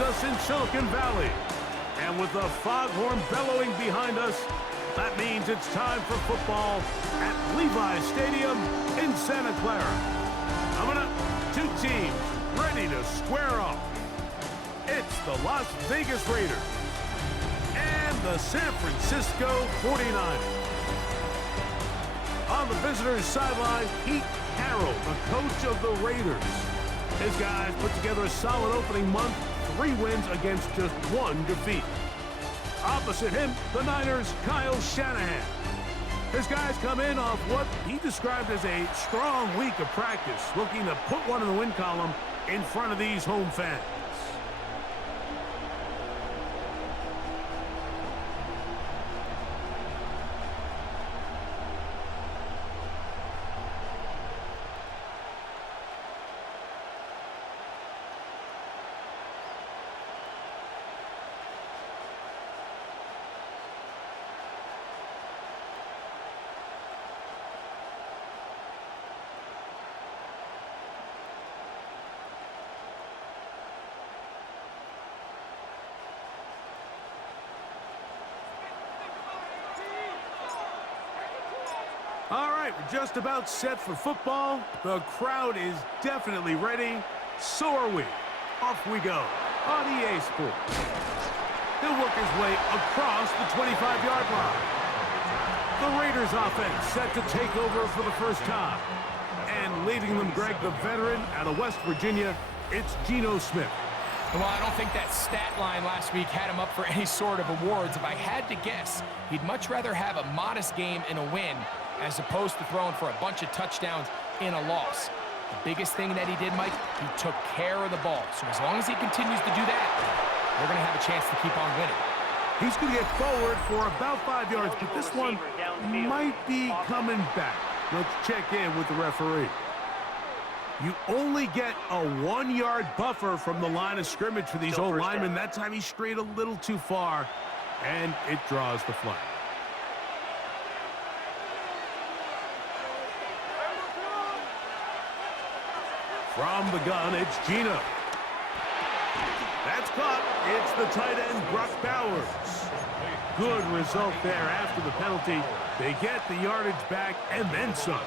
joins us in Silicon Valley. And with the foghorn bellowing behind us, that means it's time for football at Levi's Stadium in Santa Clara. Coming up, two teams ready to square off. It's the Las Vegas Raiders and the San Francisco 49ers. On the visitors' sideline, Pete Carroll, the coach of the Raiders. His guys put together a solid opening month, 3 wins against just 1 defeat. Opposite him, the Niners' Kyle Shanahan. His guys come in off what he described as a strong week of practice, looking to put one in the win column in front of these home fans. All right, we're just about set for football. The crowd is definitely ready. So are we. Off we go on EA Sports. He'll work his way across the 25-yard line. The Raiders offense set to take over for the first time. And leading them, Greg, the veteran out of West Virginia, it's Geno Smith. Well, I don't think that stat line last week had him up for any sort of awards. If I had to guess, he'd much rather have a modest game and a win as opposed to throwing for a bunch of touchdowns in a loss. The biggest thing that he did, Mike, he took care of the ball. So as long as he continues to do that, they're going to have a chance to keep on winning. He's going to get forward for about 5 yards, but this one might be coming back. Let's check in with the referee. You only get a 1-yard buffer from the line of scrimmage for these old linemen. That time he strayed a little too far, and it draws the flag. From the gun, it's Geno. That's caught. It's the tight end, Brock Bowers. Good result there after the penalty. They get the yardage back and then some.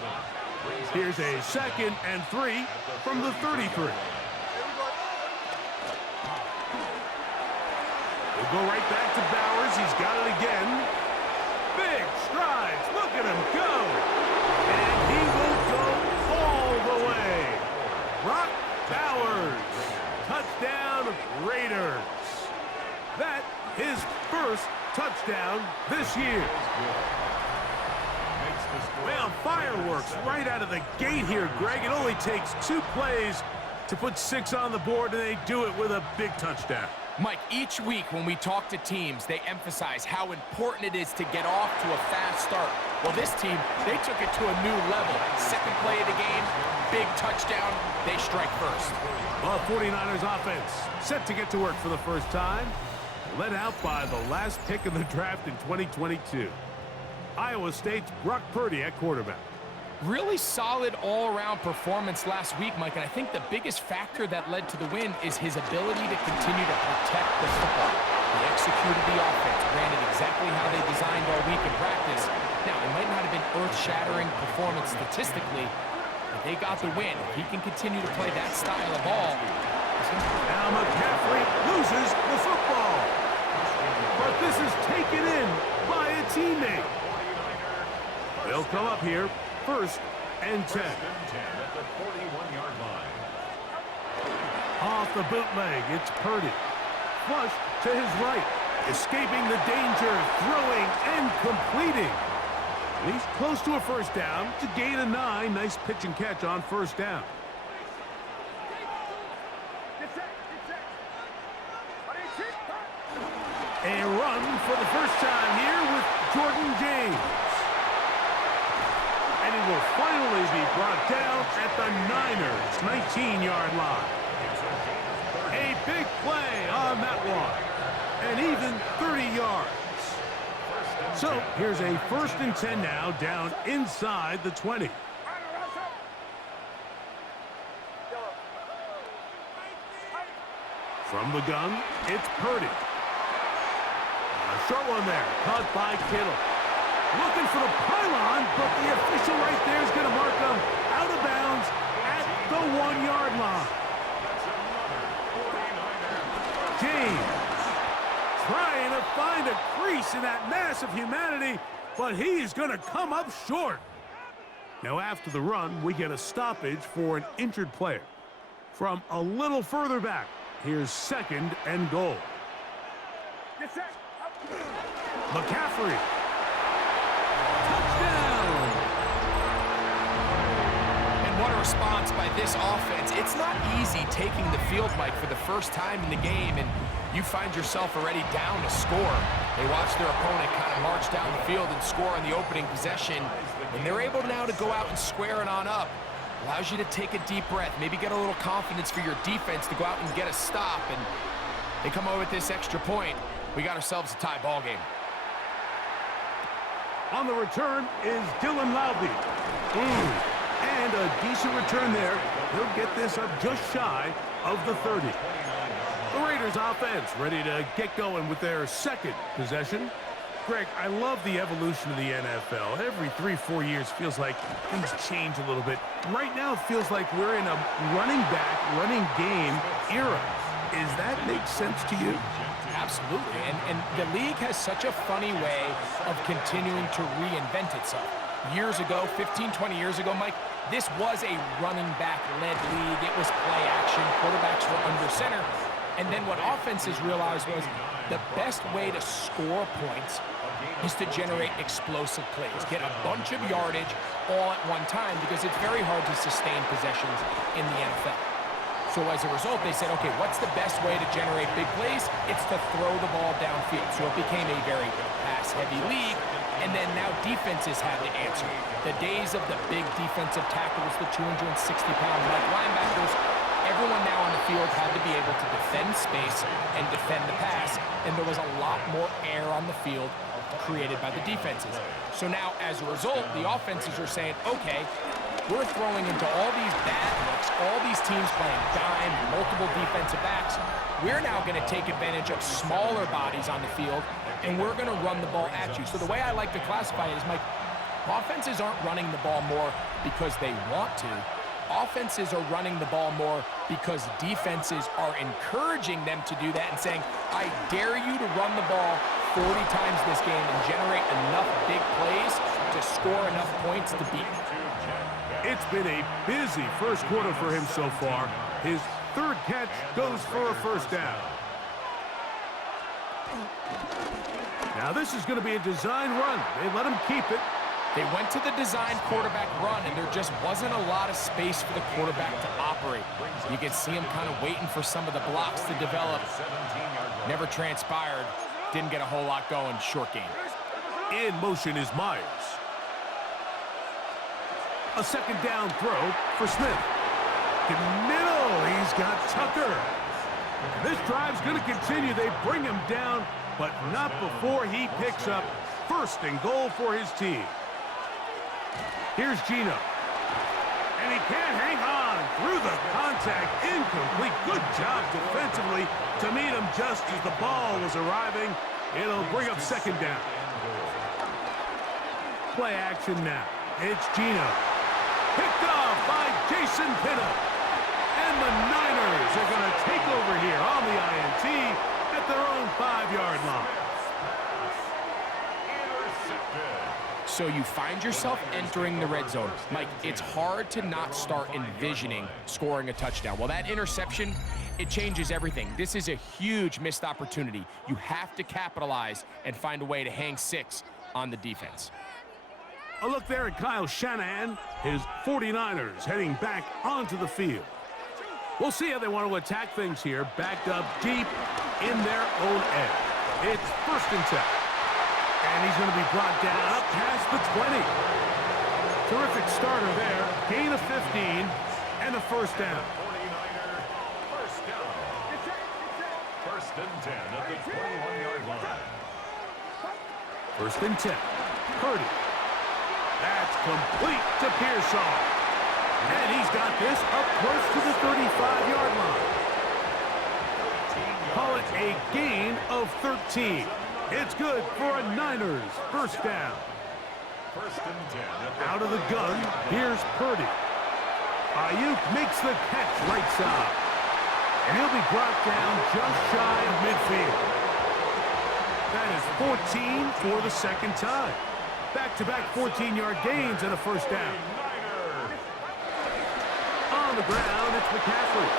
Here's a 2nd and 3 from the 33. We'll go right back to Bowers. He's got it again. Big strides. Look at him go. And he will go all the way. Brock Bowers. Touchdown, Raiders. That his first touchdown this year. Well, fireworks right out of the gate here, Greg. It only takes 2 plays to put 6 on the board, and they do it with a big touchdown. Mike, each week when we talk to teams, they emphasize how important it is to get off to a fast start. Well, this team, they took it to a new level. 2nd play of the game, big touchdown, they strike first. Well, 49ers offense set to get to work for the first time, led out by the last pick in the draft in 2022. Iowa State's Brock Purdy at quarterback. Really solid all-around performance last week, Mike, and I think the biggest factor that led to the win is his ability to continue to protect the football. He executed the offense, ran it exactly how they designed all week in practice. Now, it might not have been earth-shattering performance statistically, but they got the win. If he can continue to play that style of ball. Now McCaffrey loses the football, but this is taken in by a teammate. They'll come up here, 1st and 10. At the 41-yard line. Off the bootleg, it's Purdy. Flush to his right, escaping the danger, throwing and completing. He's close to a first down to gain a 9. Nice pitch and catch on 1st down. A run for the first time here with Jordan James. And he will finally be brought down at the Niners' 19-yard line. A big play on that one. And even 30 yards. So here's a 1st and 10 now, down inside the 20. From the gun, it's Purdy. A short one there, caught by Kittle. Looking for the pylon, but the official right there is going to mark him out of bounds at the 1-yard line. James trying to find a crease in that mass of humanity, but he is going to come up short. Now after the run, we get a stoppage for an injured player. From a little further back, here's 2nd and goal. McCaffrey. Touchdown! And what a response by this offense. It's not easy taking the field, Mike, for the first time in the game, and you find yourself already down to score. They watch their opponent kind of march down the field and score on the opening possession, and they're able now to go out and square it on up. Allows you to take a deep breath, maybe get a little confidence for your defense to go out and get a stop, and they come over with this extra point. We got ourselves a tie ball game. On the return is Dylan Loudby. And a decent return there. He'll get this up just shy of the 30. The Raiders offense ready to get going with their 2nd possession. Greg, I love the evolution of the NFL. Every 3-4 years feels like things change a little bit. Right now it feels like we're in a running back, running game era. Does that make sense to you? Absolutely, and the league has such a funny way of continuing to reinvent itself. Years ago, 15, 20 years ago, Mike, this was a running back-led league. It was play action. Quarterbacks were under center. And then what offenses realized was the best way to score points is to generate explosive plays, get a bunch of yardage all at one time, because it's very hard to sustain possessions in the NFL. So as a result, they said, okay, what's the best way to generate big plays? It's to throw the ball downfield. So it became a very pass-heavy league, and then now defenses had to answer. The days of the big defensive tackles, the 260-pound linebackers, everyone now on the field had to be able to defend space and defend the pass, and there was a lot more air on the field created by the defenses. So now, as a result, the offenses are saying, okay, we're throwing into all these bad looks, all these teams playing dime, multiple defensive backs. We're now going to take advantage of smaller bodies on the field, and we're going to run the ball at you. So the way I like to classify it is, Mike, offenses aren't running the ball more because they want to. Offenses are running the ball more because defenses are encouraging them to do that and saying, I dare you to run the ball 40 times this game and generate enough big plays to score enough points to beat me. It's been a busy first quarter for him so far. His 3rd catch goes for a 1st down. Now this is going to be a design run. They let him keep it. They went to the design quarterback run, and there just wasn't a lot of space for the quarterback to operate. You could see him kind of waiting for some of the blocks to develop. Never transpired. Didn't get a whole lot going. Short game. In motion is Myers. A 2nd down throw for Smith. In middle, he's got Tucker. This drive's going to continue. They bring him down, but not before he picks up 1st and goal for his team. Here's Gino. And he can't hang on through the contact. Incomplete. Good job defensively to meet him just as the ball was arriving. It'll bring up 2nd down. Play action now. It's Gino. Picked off by Jason Pinna. And the Niners are going to take over here on the INT at their own 5-yard line. So you find yourself entering the red zone. Mike, it's hard to not start envisioning scoring a touchdown. Well, that interception, it changes everything. This is a huge missed opportunity. You have to capitalize and find a way to hang 6 on the defense. A look there at Kyle Shanahan, his 49ers heading back onto the field. We'll see how they want to attack things here, backed up deep in their own end. It's 1st and 10. And he's going to be brought down up past the 20. Terrific starter there. Gain of 15 and a 1st down. 49er, 1st down. 1st and 10 at the 21-yard line. 1st and 10. Purdy. That's complete to Pearsall. And he's got this up close to the 35-yard line. a gain of 13. It's good for a Niners first down. First and 10. Out of the gun, here's Purdy. Ayuk makes the catch right side. And he'll be brought down just shy of midfield. That is 14 for the second time. Back-to-back 14-yard gains and a first down. On the ground, it's McCaffrey.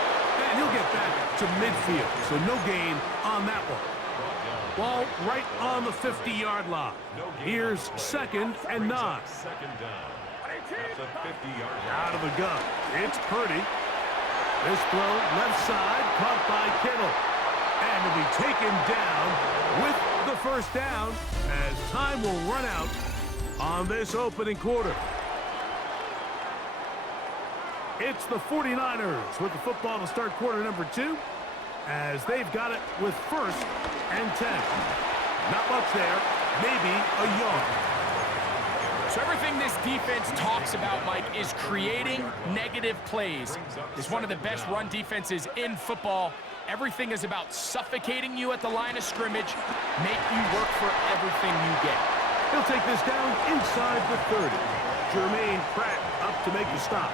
And he'll get back to midfield, so no gain on that one. Ball right on the 50-yard line. Here's second and 9. Second down. At the 50-yard line. Out of the gun, it's Purdy. This throw left side, caught by Kittle. And will be taken down with the first down as time will run out on this opening quarter. It's the 49ers with the football to start quarter number 2 as they've got it with first and 10. Not much there, maybe a yard. So everything this defense talks about, Mike, is creating negative plays. It's one of the best run defenses in football. Everything is about suffocating you at the line of scrimmage, make you work for everything you get. He'll take this down inside the 30. Jermaine Pratt up to make the stop.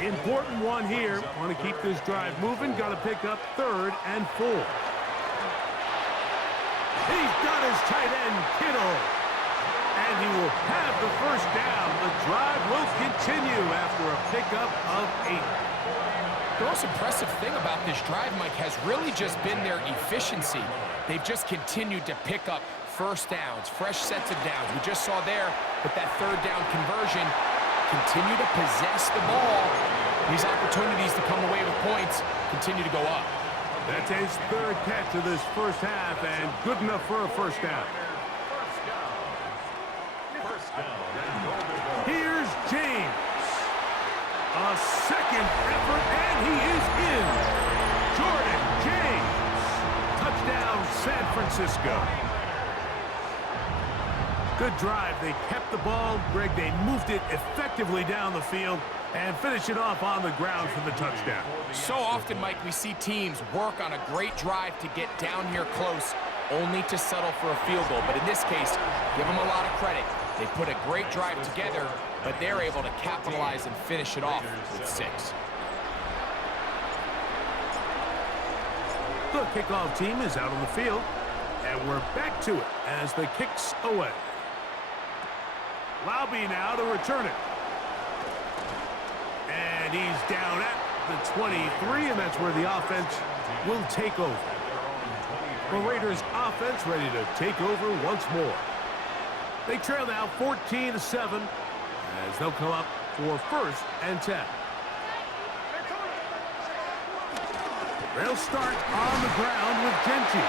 Important one here. Want to keep this drive moving. Got to pick up 3rd and 4. He's got his tight end, Kittle. And he will have the first down. The drive will continue after a pickup of 8. The most impressive thing about this drive, Mike, has really just been their efficiency. They've just continued to pick up first downs, fresh sets of downs. We just saw there with that 3rd down conversion, continue to possess the ball. These opportunities to come away with points continue to go up. That's his 3rd catch of this first half, and good enough for a first down. Here's James. A second effort, and he is in. Jordan James. Touchdown, San Francisco. Good drive. They kept the ball. Greg, they moved it effectively down the field and finish it off on the ground for the touchdown. So often, Mike, we see teams work on a great drive to get down here close, only to settle for a field goal. But in this case, give them a lot of credit. They put a great drive together, but they're able to capitalize and finish it off with 6. The kickoff team is out on the field, and we're back to it as the kick's away. Laube now to return it. And he's down at the 23, and that's where the offense will take over. The Raiders offense ready to take over once more. They trail now 14-7 as they'll come up for first and 10. They'll start on the ground with Gentry.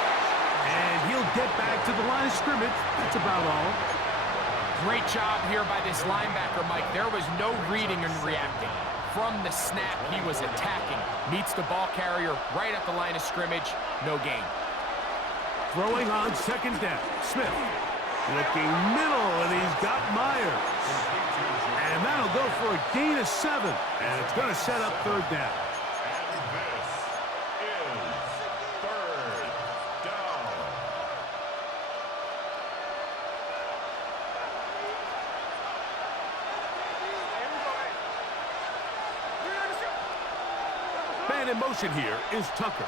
And he'll get back to the line of scrimmage. That's about all. Great job here by this linebacker, Mike. There was no reading and reacting. From the snap, he was attacking. Meets the ball carrier right at the line of scrimmage. No gain. Throwing on second down. Smith looking middle, and he's got Myers. And that'll go for a gain of 7. And it's going to set up 3rd down. Man in motion here is Tucker.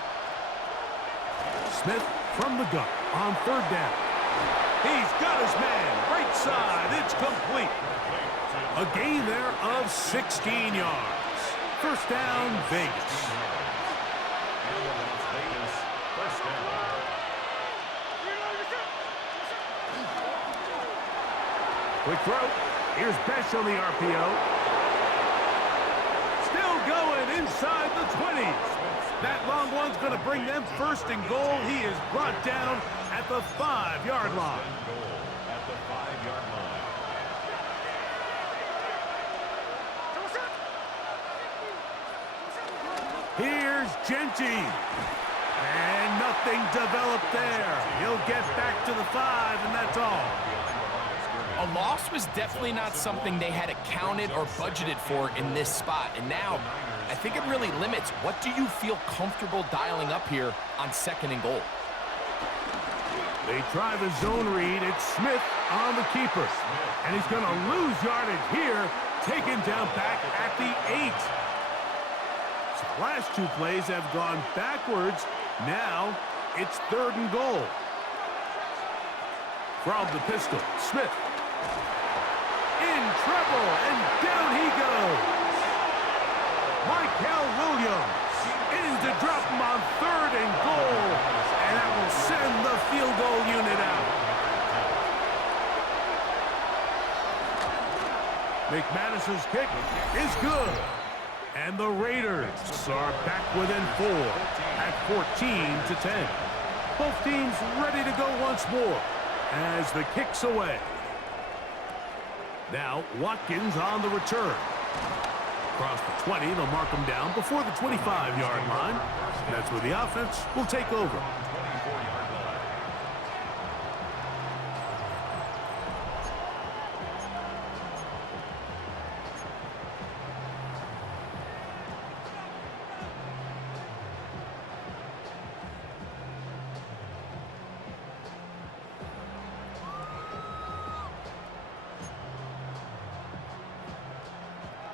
Smith from the gun on 3rd down. He's got his man right side. It's complete. A gain there of 16 yards. First down, Vegas. Quick throw. Here's Besh on the RPO. Going inside the 20s. That long one's going to bring them first and goal. He is brought down at the 5-yard line. Here's Gentry. And nothing developed there. He'll get back to the 5, and that's all. A loss was definitely not something they had accounted or budgeted for in this spot. And now I think it really limits what do you feel comfortable dialing up here on 2nd and goal. They try the zone read. It's Smith on the keeper. And he's going to lose yardage here, taken down back at the 8. So the last 2 plays have gone backwards. Now it's 3rd and goal. From the pistol, Smith. In trouble, and down he goes. Michael Williams in to drop him on 3rd and goal, and that will send the field goal unit out. McManus's kick is good, and the Raiders are back within 4 at 14-10. Both teams ready to go once more as the kick's away. Now Watkins on the return. Across the 20, they'll mark him down before the 25-yard line. That's where the offense will take over.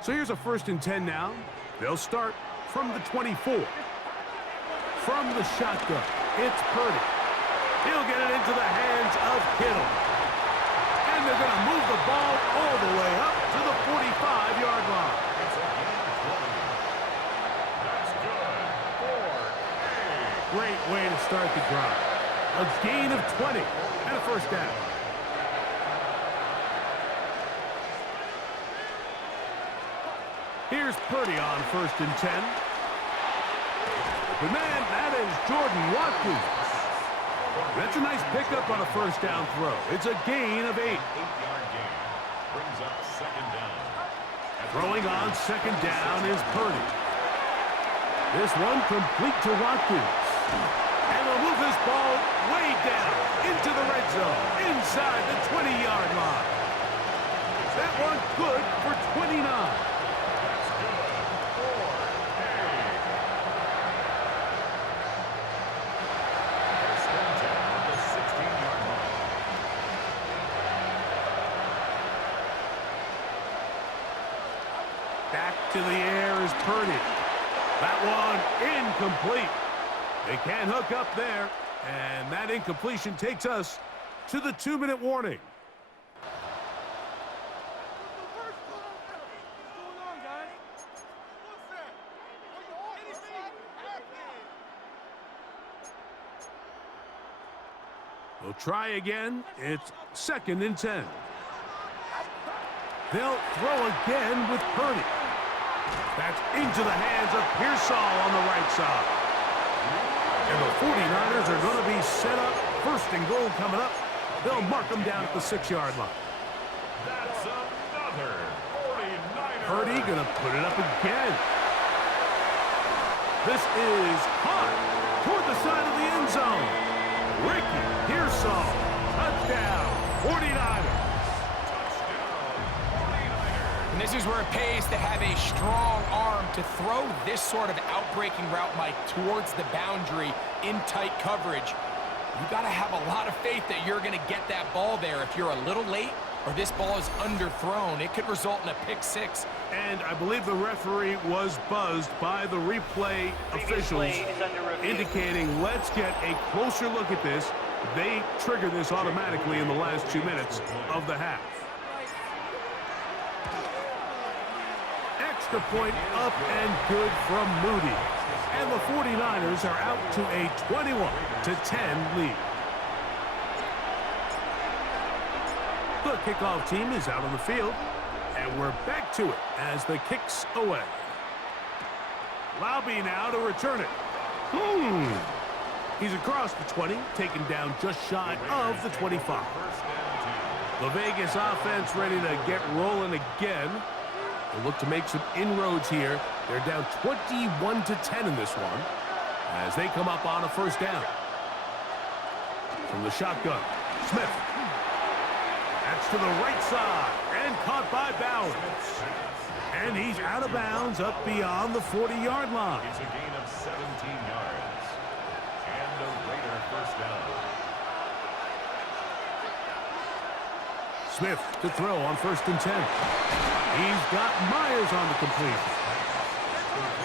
So here's a 1st and 10 now. They'll start from the 24. From the shotgun, it's Purdy. He'll get it into the hands of Kittle. And they're going to move the ball all the way up to the 45-yard line. Great way to start the drive. A gain of 20 and a 1st down. Here's Purdy on 1st and 10. The man, that is Jordan Watkins. That's a nice pickup on a 1st down throw. It's a gain of 8. 8-yard gain. Brings up 2nd down. Throwing on 2nd down is Purdy. This one complete to Watkins. And they'll move this ball way down into the red zone, inside the 20-yard line. That one good for 29. Back to the air is Purdy. That one incomplete. They can't hook up there, and that incompletion takes us to the 2-minute warning. They'll try again. It's 2nd and 10. They'll throw again with Purdy. That's into the hands of Pearsall on the right side. And the 49ers are going to be set up. 1st and goal coming up. They'll mark them down at the 6-yard line. That's another 49er. Purdy going to put it up again. This is hot toward the side of the end zone. Ricky Pearsall. Touchdown. 49ers. And this is where it pays to have a strong arm to throw this sort of outbreaking route, Mike, towards the boundary in tight coverage. You got to have a lot of faith that you're going to get that ball there. If you're a little late or this ball is underthrown, it could result in a pick 6. And I believe the referee was buzzed by the replay officials, indicating let's get a closer look at this. They trigger this automatically in the last 2 minutes of the half. Extra point up and good from Moody. And the 49ers are out to a 21-10 lead. The kickoff team is out on the field, and we're back to it as the kick's away. Laube now to return it. He's across the 20, taken down just shy of the 25. The Vegas offense ready to get rolling again. They'll look to make some inroads here. They're down 21-10 in this one as they come up on a 1st down. From the shotgun, Smith. That's to the right side and caught by Bowers. And he's out of bounds up beyond the 40-yard line. It's a gain of 17 yards. And a Raider first down. Smith to throw on 1st and 10. He's got Myers on the completion.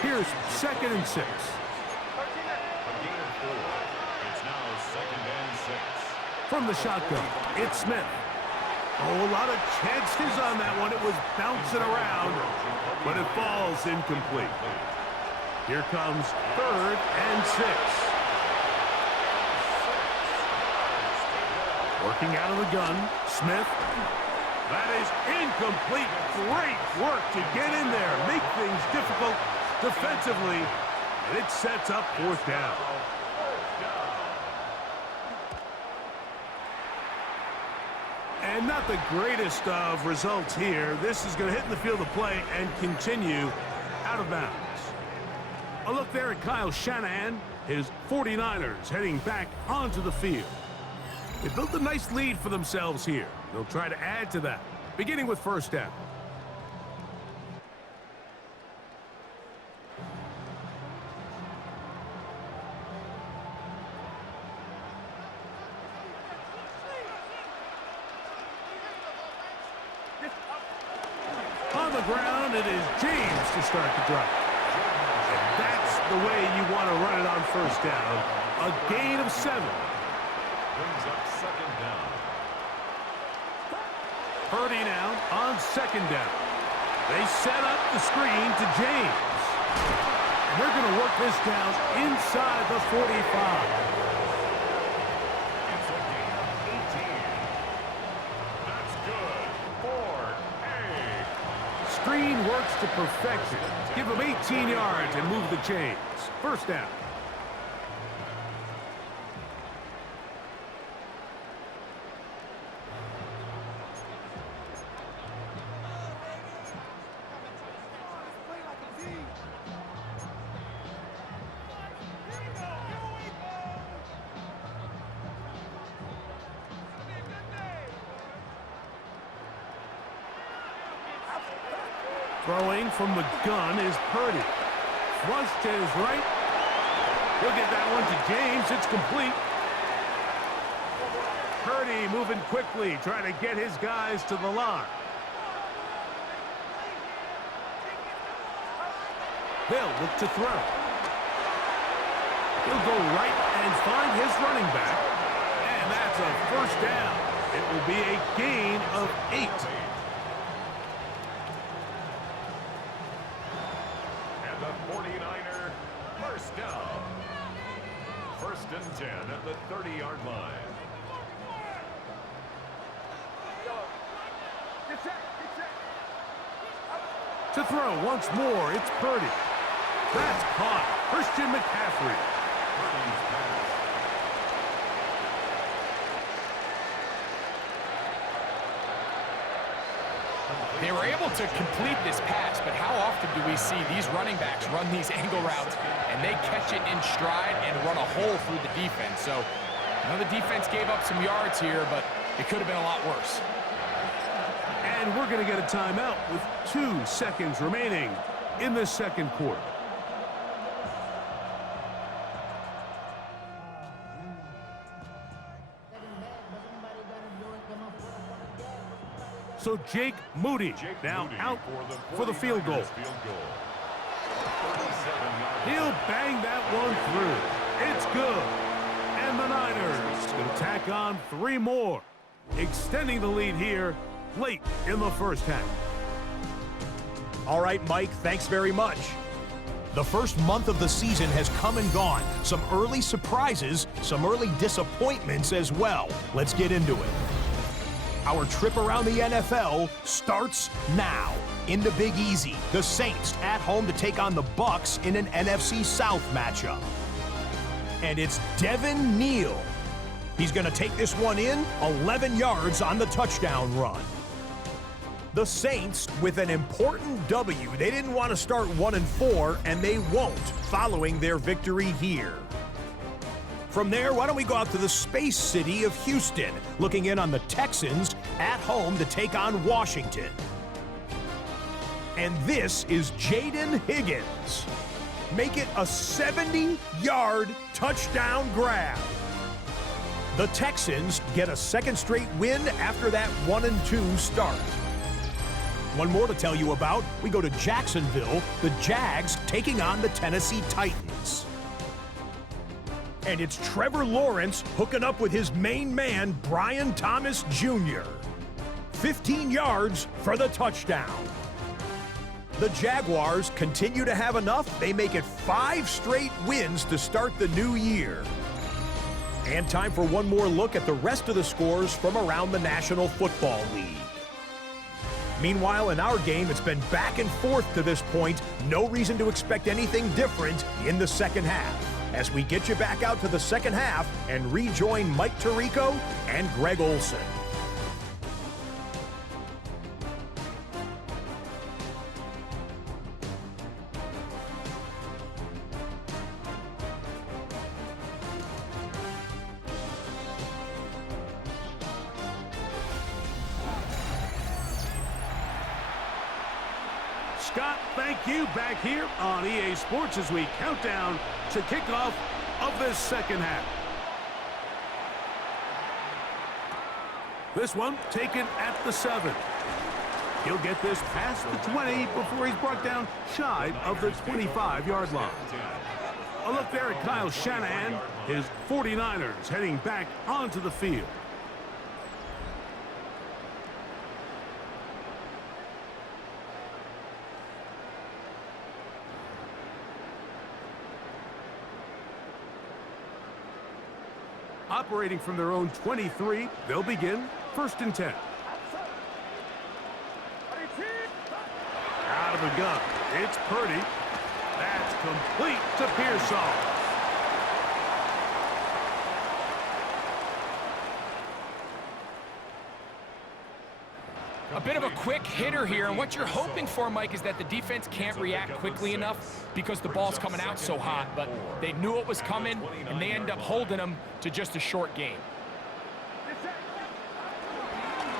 Here's 2nd and 6. A gain of 4. It's now 2nd and 6. From the shotgun, it's Smith. Oh, a lot of chances on that one. It was bouncing around, but it falls incomplete. Here comes 3rd and 6. Working out of the gun, Smith. That is incomplete. Great work to get in there, make things difficult defensively, and it sets up 4th down. And not the greatest of results here. This is going to hit in the field of play and continue out of bounds. A look there at Kyle Shanahan, his 49ers heading back onto the field. They built a nice lead for themselves here. They'll try to add to that, beginning with 1st down. On the ground, it is James to start the drive. And that's the way you want to run it on 1st down. A gain of 7. Brings up 2nd down. Purdy now on 2nd down. They set up the screen to James. And they're going to work this down inside the 45. It's a gain of 18. That's good. 4A. Screen works to perfection. Give him 18 yards and move the chains. 1st down. Throwing from the gun is Purdy. Flush to his right. He'll get that one to James. It's complete. Purdy moving quickly, trying to get his guys to the line. They'll look to throw. He'll go right and find his running back. And that's a 1st down. It will be a gain of 8. And the 49er first down. 1st and 10 at the 30-yard line. To throw once more, it's Purdy. That's caught. Christian McCaffrey. Purdy's pass. They were able to complete this pass, but how often do we see these running backs run these angle routes and they catch it in stride and run a hole through the defense? So, I know the defense gave up some yards here, but it could have been a lot worse. And we're going to get a timeout with 2 seconds remaining in the 2nd quarter. So Jake Moody now out for the field goal. He'll bang that one through. It's good. And the Niners going to tack on 3 more, extending the lead here late in the 1st half. All right, Mike, thanks very much. The first month of the season has come and gone. Some early surprises, some early disappointments as well. Let's get into it. Our trip around the NFL starts now. In the Big Easy, the Saints at home to take on the Bucs in an NFC South matchup. And it's Devin Neal. He's going to take this one in, 11 yards on the touchdown run. The Saints with an important W. They didn't want to start 1-4, and they won't following their victory here. From there, why don't we go out to the Space City of Houston, looking in on the Texans at home to take on Washington. And this is Jaden Higgins. Make it a 70-yard touchdown grab. The Texans get a second straight win after that 1-2 start. One more to tell you about. We go to Jacksonville, the Jags taking on the Tennessee Titans. And it's Trevor Lawrence hooking up with his main man, Brian Thomas Jr. 15 yards for the touchdown. The Jaguars continue to have enough. They make it 5 straight wins to start the new year. And time for one more look at the rest of the scores from around the National Football League. Meanwhile, in our game, it's been back and forth to this point. No reason to expect anything different in the second half, as we get you back out to the second half and rejoin Mike Tirico and Greg Olson. Scott, thank you. Back here on EA Sports as we count down to kickoff of this second half. This one taken at the 7. He'll get this past the 20 before he's brought down shy of the 25-yard line. A look there at Kyle Shanahan, his 49ers heading back onto the field. Operating from their own 23, they'll begin 1st and 10. Out of the gun, it's Purdy. That's complete to Pearsall. A bit of a quick hitter here, and what you're hoping for, Mike, is that the defense can't react quickly enough because the ball's coming out so hot, but they knew it was coming, and they end up holding them to just a short game.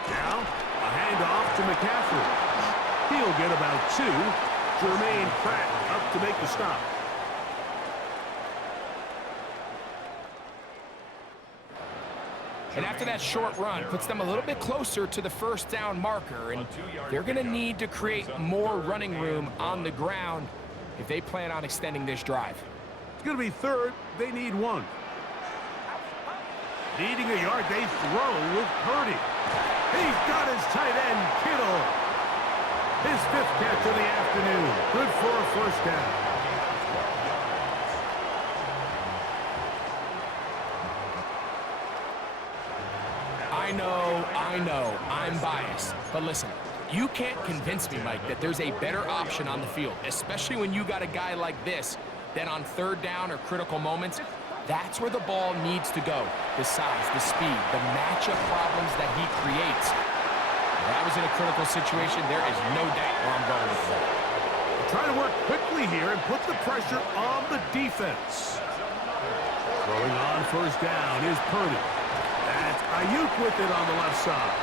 Now, a handoff to McCaffrey. He'll get about 2. Jermaine Pratt up to make the stop. And after that short run, puts them a little bit closer to the first down marker, and they're going to need to create more running room on the ground if they plan on extending this drive. It's going to be 3rd. They need 1. Needing a yard, they throw with Purdy. He's got his tight end, Kittle. His 5th catch of the afternoon. Good for a first down. I know, I'm biased. But listen, you can't convince me, Mike, that there's a better option on the field, especially when you got a guy like this, that on 3rd down or critical moments, that's where the ball needs to go. The size, the speed, the matchup problems that he creates. If I was in a critical situation, there is no doubt where I'm going with the ball. Trying to work quickly here and put the pressure on the defense. Throwing on 1st down is Purdy. That's Ayuk with it on the left side.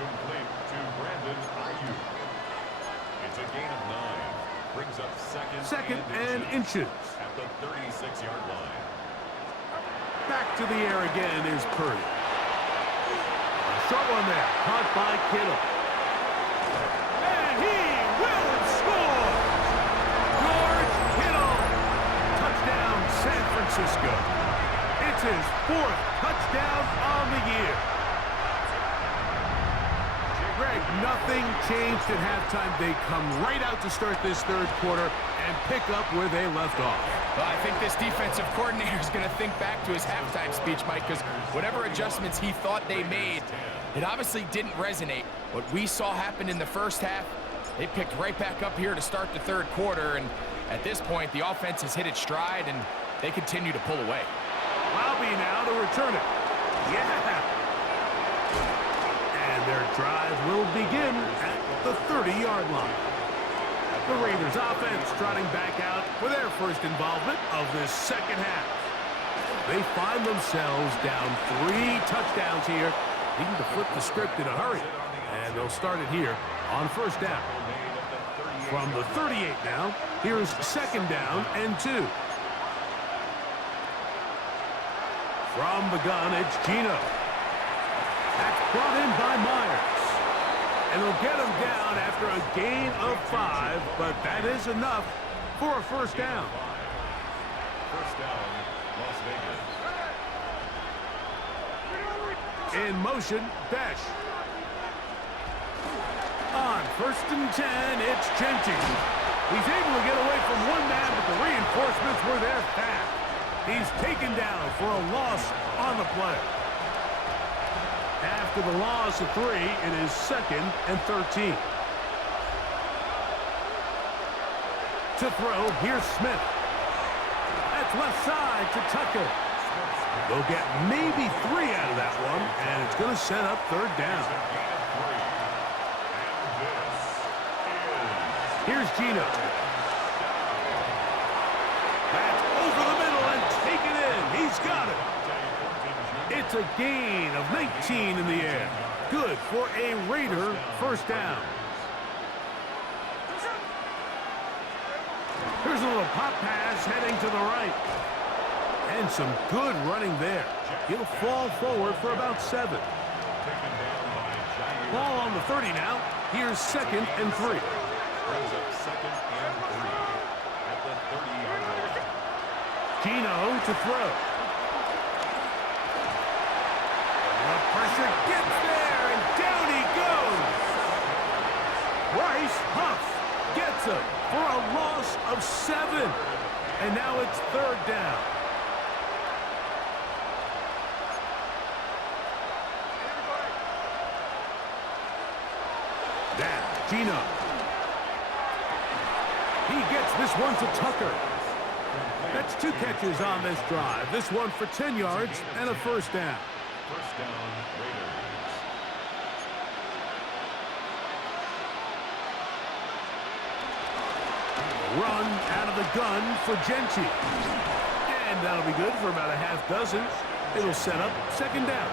Complete to Brandon Ayuk. It's a gain of 9. Brings up second and inches. At the 36-yard line. Back to the air again is Purdy. A short one there, caught by Kittle. And he will score! George Kittle! Touchdown, San Francisco. It's his 4th touchdown on the year. Greg, nothing changed at halftime. They come right out to start this 3rd quarter and pick up where they left off. Well, I think this defensive coordinator is going to think back to his halftime speech, Mike, because whatever adjustments he thought they made, it obviously didn't resonate. What we saw happen in the first half, they picked right back up here to start the 3rd quarter, and at this point, the offense has hit its stride, and they continue to pull away. Lobby now to return it. Yeah! And their drive will begin at the 30-yard line. The Raiders offense trotting back out for their first involvement of this second half. They find themselves down 3 touchdowns here, needing to flip the script in a hurry. And they'll start it here on first down. From the 38 now, here's second down and 2. From the gun, it's Gino. That's brought in by Myers. And they'll get him down after a gain of 5, but that is enough for a first down. First down, Las Vegas. In motion, Besh. On first and 10, it's Genty. He's able to get away from one man, but the reinforcements were there fast. He's taken down for a loss on the play. After the loss of 3, it is second and 13. To throw, here's Smith. That's left side to Tucker. They'll get maybe 3 out of that one, and it's going to set up third down. Here's Gino. That's over the middle and taken in. He's got it. It's a gain of 19 in the air. Good for a Raider first down. Here's a little pop pass heading to the right. And some good running there. He'll fall forward for about 7. Ball on the 30 now. Here's second and 3. Brings up second and 3 at the 30-yard line. Gino to throw. The pressure gets there, and down he goes. Bryce Huff gets him for a loss of 7. And now it's third down. Now, Gino. He gets this one to Tucker. That's 2 catches on this drive. This one for 10 yards and a first down. First down, Raiders. Run out of the gun for Genty. And that'll be good for about a half dozen. It'll set up second down.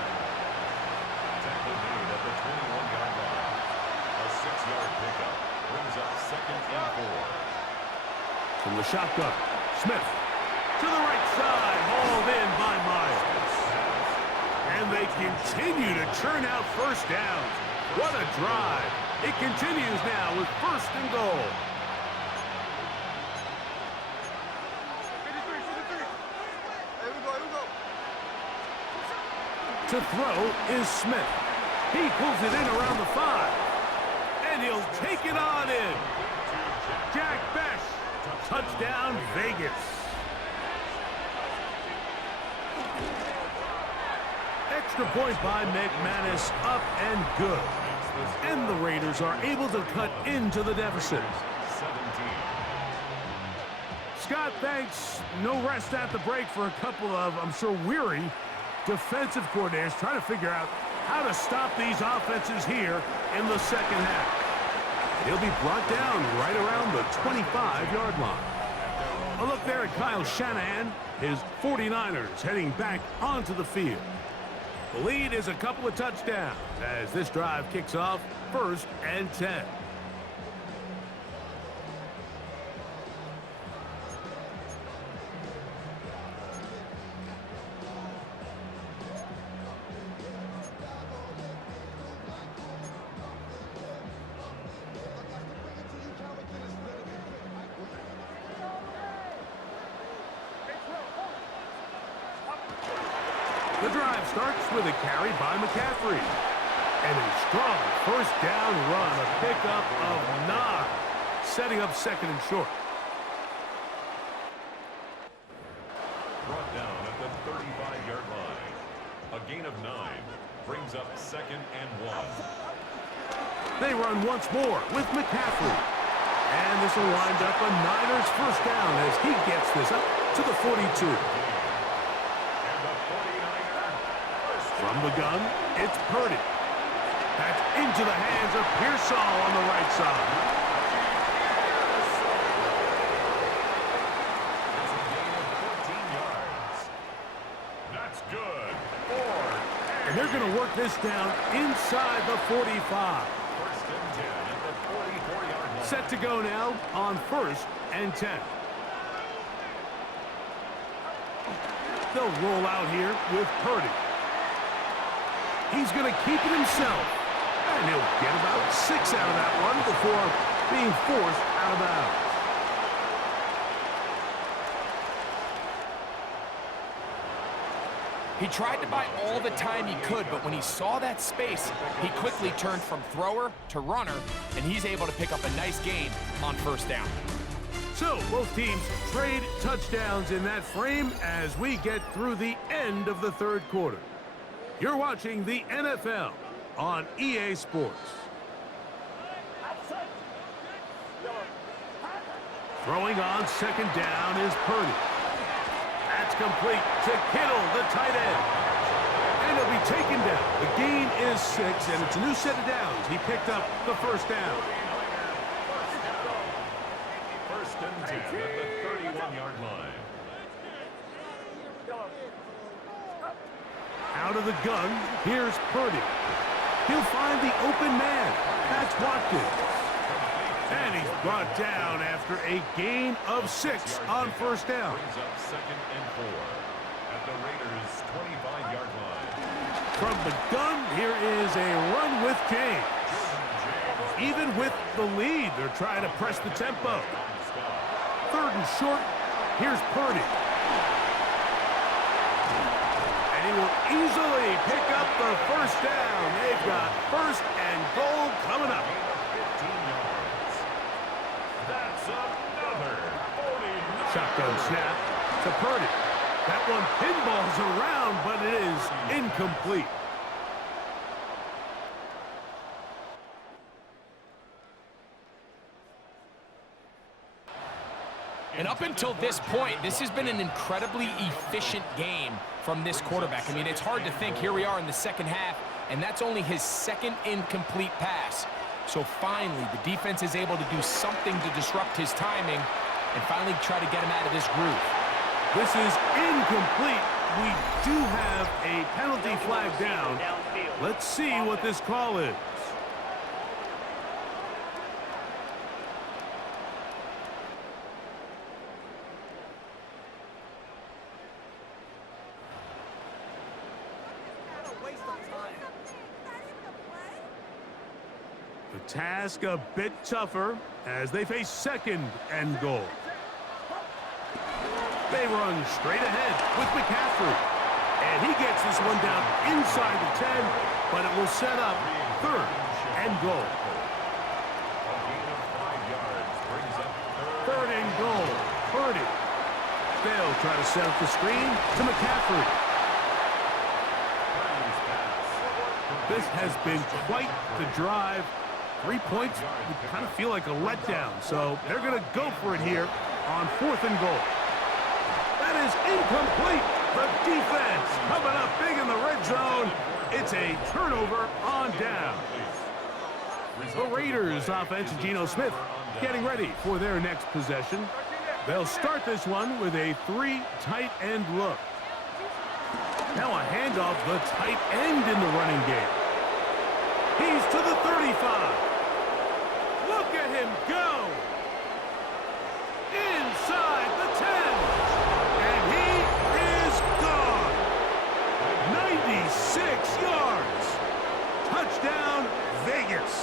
Tackle made at the 21-yard line. A 6-yard pickup brings up second and 4. From the shotgun, Smith to the right side, hauled in by Myers. And they continue to churn out first downs. What a drive. It continues now with first and goal. To throw is Smith. He pulls it in around the 5. And he'll take it on in. Jack Besh. Touchdown, Vegas. Extra point by McManus, up and good. And the Raiders are able to cut into the deficit. 17. Scott, thanks. No rest at the break for a couple of, I'm sure, weary defensive coordinators trying to figure out how to stop these offenses here in the second half. He'll be brought down right around the 25-yard line. A look there at Kyle Shanahan, his 49ers heading back onto the field. The lead is a couple of touchdowns as this drive kicks off first and 10. The drive starts with a carry by McCaffrey. And a strong first down run, a pickup of 9, setting up second and short. Brought down at the 35-yard line. A gain of 9 brings up second and 1. They run once more with McCaffrey. And this will wind up a Niners first down as he gets this up to the 42. From the gun, it's Purdy. That's into the hands of Pearsall on the right side. It's a gain of 14 yards. they're going to work this down inside the 45. First and 10 at the 44-yard line. Set to go now on 1st and 10. They'll roll out here with Purdy. He's going to keep it himself. And he'll get about 6 out of that one before being forced out of bounds. He tried to buy all the time he could, but when he saw that space, he quickly turned from thrower to runner, and he's able to pick up a nice gain on 1st down. So both teams trade touchdowns in that frame as we get through the end of the 3rd quarter. You're watching the NFL on EA Sports. Throwing on 2nd down is Purdy. That's complete to Kittle, the tight end. And he'll be taken down. The gain is 6, and it's a new set of downs. He picked up the 1st down. First and 10 at the 31-yard line. Out of the gun, here's Purdy. He'll find the open man. That's Watkins. And he's brought down after a gain of 6 on 1st down. Brings up 2nd and 4 at the Raiders' 25-yard line. From the gun, here is a run with James. Even with the lead, they're trying to press the tempo. 3rd and short, here's Purdy. And he will easily pick up the 1st down. They've got 1st and goal coming up. 15 yards. That's another 49. Shotgun snap to Purdy. That one pinballs around, but it is incomplete. And up until this point, this has been an incredibly efficient game from this quarterback. I mean, it's hard to think. Here we are in the 2nd half, and that's only his 2nd incomplete pass. So finally, the defense is able to do something to disrupt his timing and finally try to get him out of this groove. This is incomplete. We do have a penalty flag down. Let's see what this call is. The task a bit tougher as they face 2nd and goal. They run straight ahead with McCaffrey. And he gets this one down inside the 10, but it will set up 3rd and goal. 3rd and goal. Purdy. They'll try to set up the screen to McCaffrey. This has been quite the drive. 3 points would kind of feel like a letdown, so they're going to go for it here on 4th and goal. That is incomplete. The defense coming up big in the red zone. It's a turnover on down. The Raiders offense, Geno Smith, getting ready for their next possession. They'll start this one with a 3 tight end look. Now a handoff, the tight end in the running game. He's to the 35. Look at him go. Inside the 10. And he is gone. 96 yards. Touchdown, Vegas.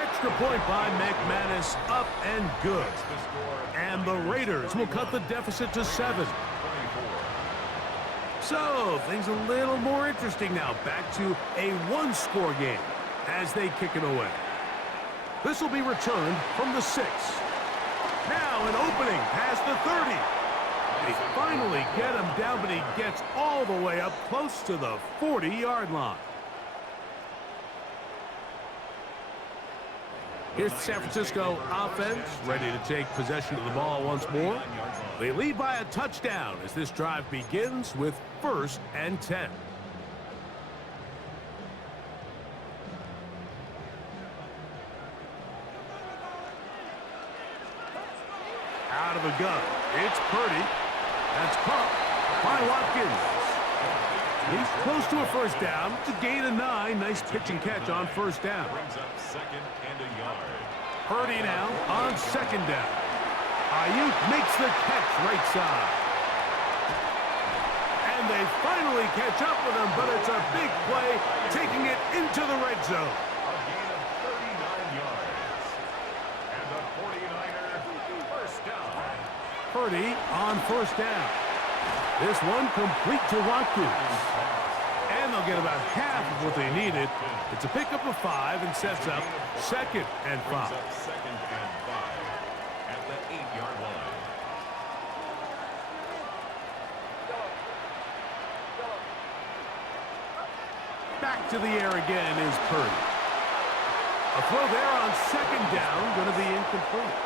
Extra point by McManus, up and good. And the Raiders will cut the deficit to 7. So, things a little more interesting now. Back to a 1-score game as they kick it away. This will be returned from the 6. Now an opening past the 30. They finally get him down, but he gets all the way up close to the 40-yard line. Here's the San Francisco offense, ready to take possession of the ball once more. They lead by a touchdown as this drive begins with 1st and 10. Out of the gun, it's Purdy. That's pumped by Watkins. He's close to a first down. To gain a 9. Nice pitch and catch on first down. Brings up 2nd and a yard. Purdy now on 2nd down. Ayuk makes the catch right side. And they finally catch up with him, but it's a big play, taking it into the red zone. A gain of 39 yards. And the 49er first down. Purdy on first down. This one complete to Watkins. And they'll get about half of what they needed. It's a pickup of 5 and sets up 2nd and 5. Brings up 2nd and 5 at the 8-yard line. Back to the air again is Purdy. A throw there on 2nd down, going to be incomplete.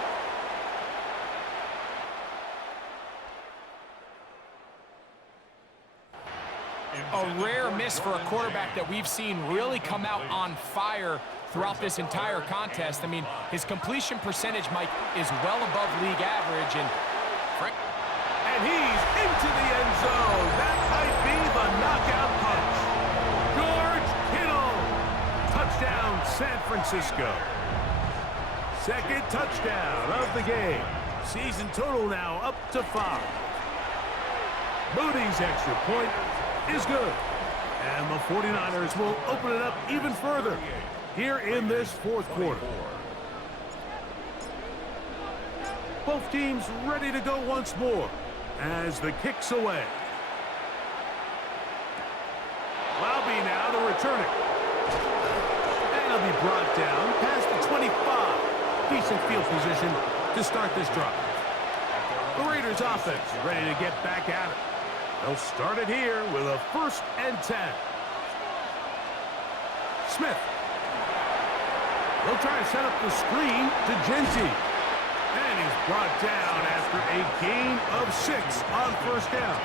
A rare miss for a quarterback that we've seen really come out on fire throughout this entire contest. I mean, his completion percentage, Mike, is well above league average. And he's into the end zone. That might be the knockout punch. George Kittle. Touchdown, San Francisco. 2nd touchdown of the game. Season total now up to 5. Moody's extra point is good. And the 49ers will open it up even further here in this 4th quarter. Both teams ready to go once more as the kick's away. Laube now to return it. And it'll be brought down past the 25. Decent field position to start this drive. The Raiders offense ready to get back at it. They'll start it here with a 1st and 10. Smith. They'll try to set up the screen to Genty. And he's brought down after a gain of 6 on first down.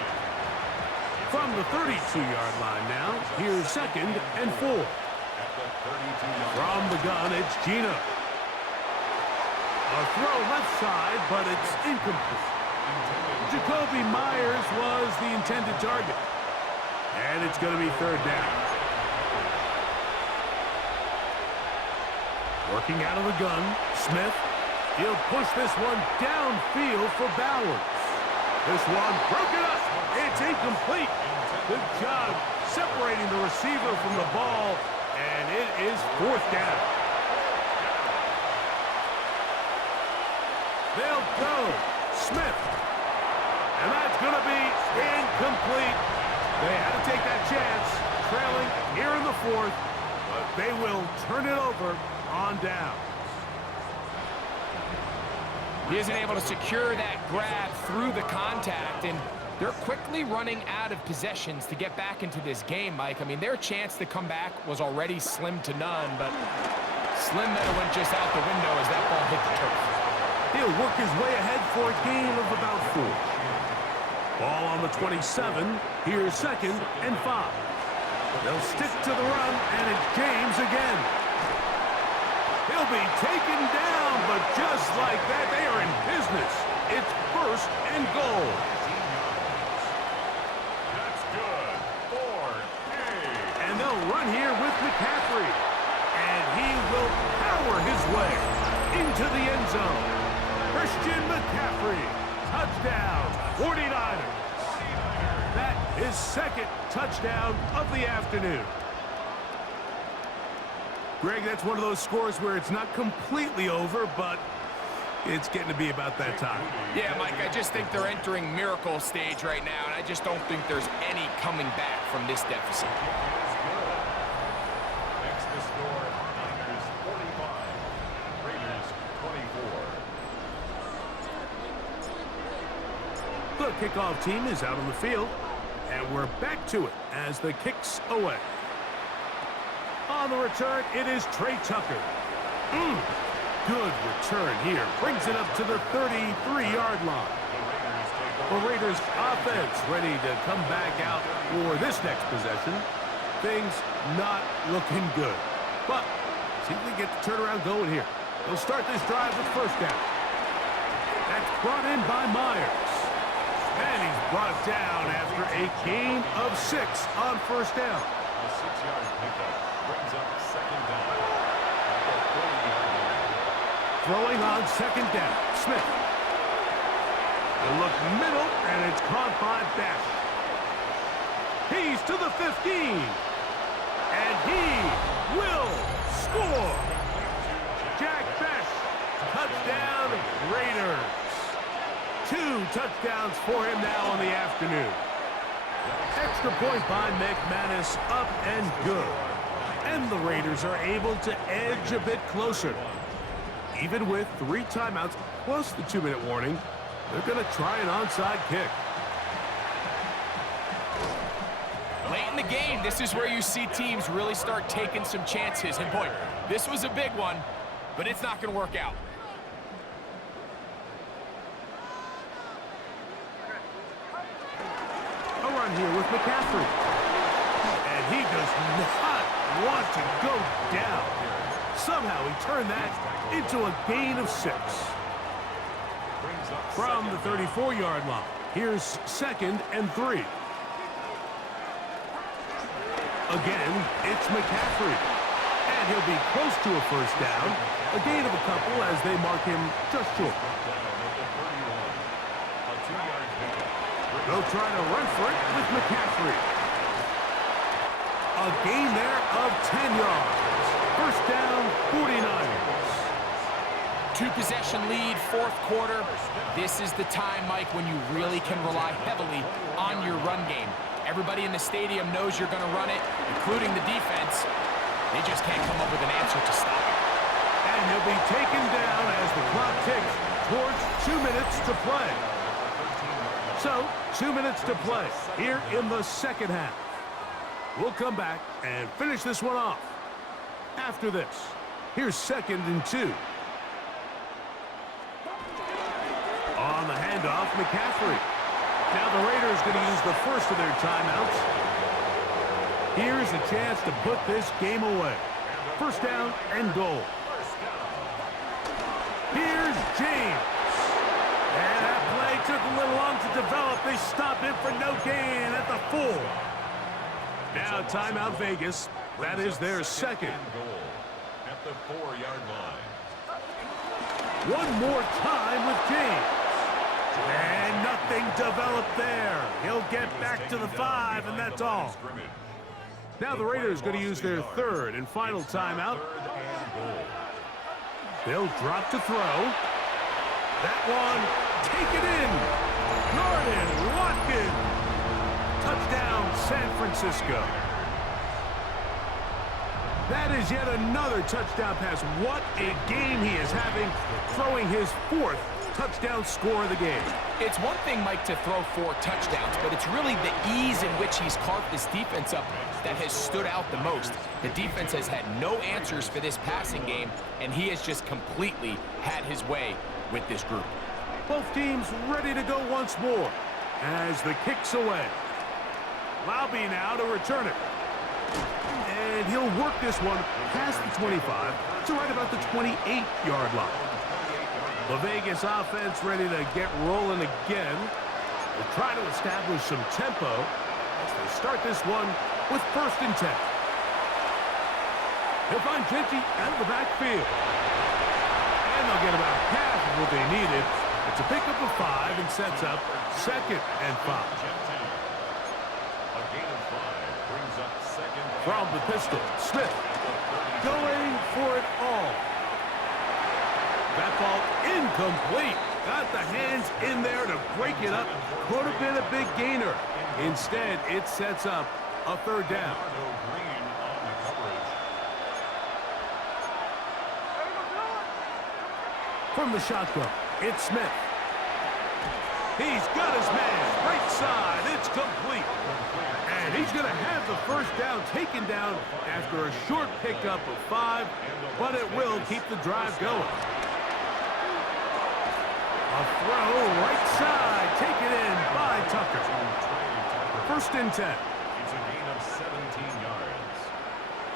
From the 32-yard line now, here's 2nd and 4. From the gun, it's Gino. A throw left side, but it's incomplete. Jacoby Myers was the intended target. And it's going to be 3rd down. Working out of the gun, Smith. He'll push this one downfield for Bowers. This one broken up. It's incomplete. Good job separating the receiver from the ball. And it is 4th down. They'll go. Smith. And that's going to be incomplete. They had to take that chance, trailing here in the 4th, but they will turn it over on down. He isn't able to secure that grab through the contact, and they're quickly running out of possessions to get back into this game, Mike. I mean, their chance to come back was already slim to none, but slim that it went just out the window as that ball hit the turf. He'll work his way ahead for a gain of about 4. Ball on the 27. Here's 2nd and 5. They'll stick to the run, and it's James again. He'll be taken down, but just like that, they are in business. It's 1st and goal. That's good. 4. And they'll run here with McCaffrey. And he will power his way into the end zone. Christian McCaffrey. Touchdown, 49ers. That is 2nd touchdown of the afternoon. Greg, that's one of those scores where it's not completely over, but it's getting to be about that time. Yeah, Mike, I just think they're entering miracle stage right now, and I just don't think there's any coming back from this deficit. Makes the score Niners 45, Raiders 24. The kickoff team is out on the field, and we're back to it as the kick's away. On the return, it is Trey Tucker. Good return here. Brings it up to the 33-yard line. The Raiders offense ready to come back out for this next possession. Things not looking good. But see if they get the turnaround going here. They'll start this drive with first down. That's brought in by Myers. And he's brought down after a gain of 6 on first down. A 6-yard pickup brings up second down. At the 40-yard line. Throwing on second down, Smith. They look middle, and it's caught by Besh. He's to the 15. And he will score. Jack Besh, touchdown Raiders. 2 touchdowns for him now on the afternoon. Extra point by McManus, up and good. And the Raiders are able to edge a bit closer. Even with 3 timeouts plus the 2-minute warning, they're going to try an onside kick. Late in the game, this is where you see teams really start taking some chances. And boy, this was a big one, but it's not going to work out. A run here with McCaffrey. And he does not want to go down. Somehow he turned that into a gain of 6. From the 34-yard line, here's 2nd and 3. Again, it's McCaffrey. And he'll be close to a first down. A gain of a couple as they mark him just short. They'll try to run for it with McCaffrey. A gain there of 10 yards. First down, 49ers. 2-possession lead, 4th quarter. This is the time, Mike, when you really can rely heavily on your run game. Everybody in the stadium knows you're going to run it, including the defense. They just can't come up with an answer to stop it. And he'll be taken down as the clock ticks towards 2 minutes to play. So, 2 minutes to play here in the second half. We'll come back and finish this one off. After this, here's 2nd and 2. On the handoff, McCaffrey. Now the Raiders going to use the first of their timeouts. Here's a chance to put this game away. First down and goal. Here's James. And that play took a little long to develop. They stop him for no gain at the 4. Now timeout Vegas. That is their second. At the 4-yard line. One more time with James. And nothing developed there. He'll get back to the 5, and that's all. Now the Raiders going to use their 3rd and final timeout. They'll drop to throw. That one, take it in. Jordan Watkins. Touchdown, San Francisco. That is yet another touchdown pass. What a game he is having, throwing his 4th touchdown score of the game. It's one thing, Mike, to throw 4 touchdowns, but it's really the ease in which he's carved this defense up that has stood out the most. The defense has had no answers for this passing game, and he has just completely had his way with this group. Both teams ready to go once more as the kick's away. Laube now to return it. And he'll work this one past the 25 to right about the 28-yard line. The Vegas offense ready to get rolling again. They'll try to establish some tempo as they start this one with 1st and 10. They'll find Genty out of the backfield. And they'll get about half of what they needed. It's a pickup of 5 and sets up 2nd and 5. From the pistol, Smith going for it all. That ball incomplete. Got the hands in there to break it up. Could have been a big gainer. Instead, it sets up a 3rd down. From the shotgun, it's Smith. He's got his man. Right side. It's complete. And he's going to have the first down taken down after a short pickup of 5, but it will keep the drive going. A throw right side, taken in by Tucker. 1st and 10. It's a gain of 17 yards.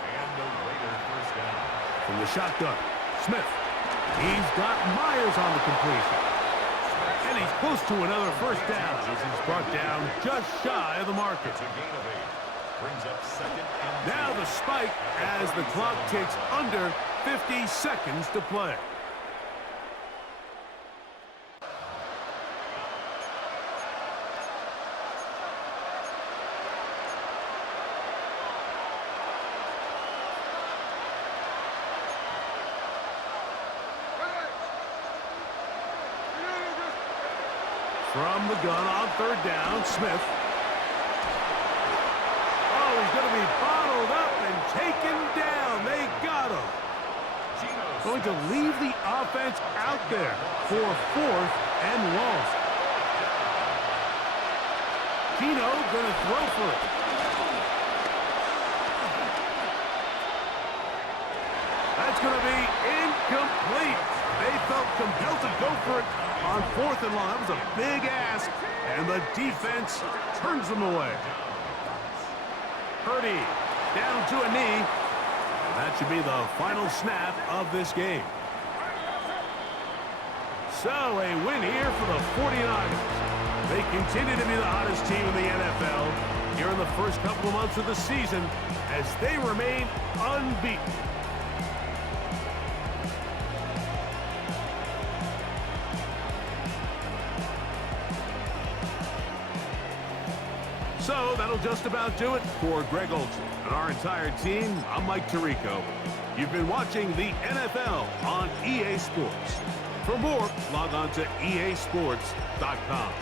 And the Raider first down. From the shotgun, Smith. He's got Myers on the completion. And And he's close to another first down as he's brought down just shy of the marker. It's a gain of 8. Brings up second and Now the spike as the clock takes under 50 seconds to play. From the gun on third down, Smith. Oh, he's going to be bottled up and taken down. They got him. Going to leave the offense out there for 4th and long. Gino going to throw for it. That's going to be incomplete. They felt compelled to go for it on 4th and long. That was a big ask, and the defense turns them away. Purdy down to a knee, and that should be the final snap of this game. So a win here for the 49ers. They continue to be the hottest team in the NFL here in the first couple of months of the season as they remain unbeaten. So that'll just about do it for Greg Olson and our entire team. I'm Mike Tirico. You've been watching the NFL on EA Sports. For more, log on to easports.com.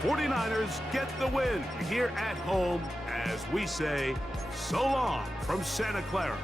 49ers get the win here at home as we say so long from Santa Clara.